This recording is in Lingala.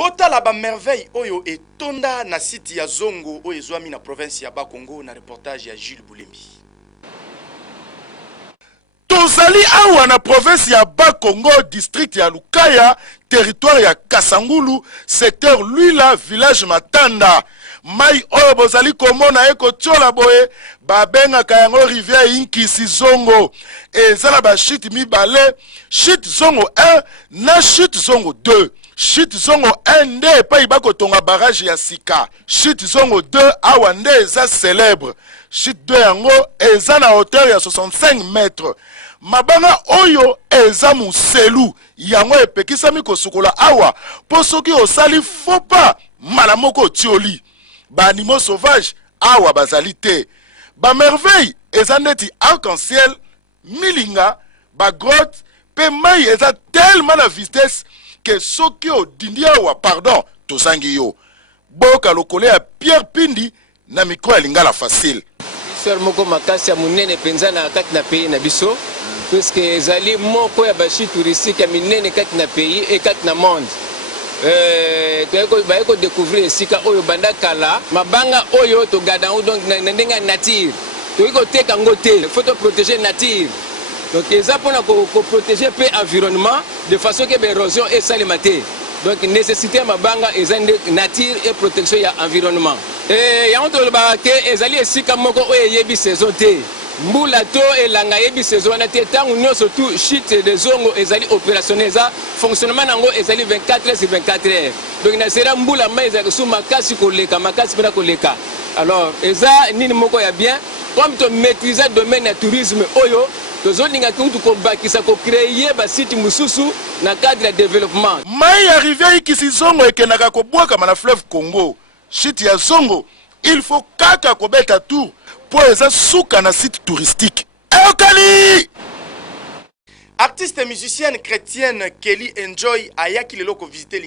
Botala ba merveille oyo etonda na site ya Zongo oyo ezwami na province ya Bakongo na reportage ya Jules Boulembi. Tozali awa na province ya Bakongo, district ya Lukaya, territoire ya Kasangulu, secteur Luila, village Matanda. Mai oyo bozali komona eko tiola boye babenga kayango rivière Inkisi Zongo. Ezala ba shit mibale, shit Zongo 1 na shit Zongo 2. Shit Zongo 1 nde pa ibako tonga barrage ya Sika. Shit Zongo 2 awa nde eza célèbre. Shit 2 yango eza na hauteur ya 65 mètres. Mabanga oyo eza muselu yango epekisami kosukola awa po soki osali fopa malamoko tioli. Ba animaux sauvages awa bazali te. Ba merveille eza neti arc-en-ciel, milinga, ba grotte, pe mai eza tellement na vitesse que soki o dindi awa pardon tosangi yo. Boka lokole ya Pierre Pindi na micro ya Lingala facile. Histoire moko makasi ya munene penza na kati na pays na biso puisque ezali moko ya bashi touristique ya minene kati na pays et kati na monde. Bayeko découvrir esika oyo banda kala mabanga oyo to gada donc na ndenga nature toiko teka ngote faut protéger nature donc eza pona ko protéger pe environnement de façon que l'érosion et salimate donc nécessité mabanga eza nature et protection ya environnement et yango to ba ke ezali esika moko oyo yebi saison te mbula to elanga yebi saison na te tangu nyonso tout shit de Zongo ezali opérationnel za fonctionnement nango ezali 24 heures sur 24 heures donc na sera mbula mai za suma makasi koleka makasi pena koleka alors eza nini moko ya bien comme to maîtriser domaine ya tourisme oyo tozoninga kutu ko bakisa ko créer ba site mususu na cadre de développement mai arrivé Inkisi Zongo ekenaka ko bwaka na fleuve Congo. Shit ya Zongo il faut kaka ko beta tour pour eza suka na site touristique. Eokali! Artiste et musicienne chrétienne Kelly Enjoy ayaki lelo ko visiter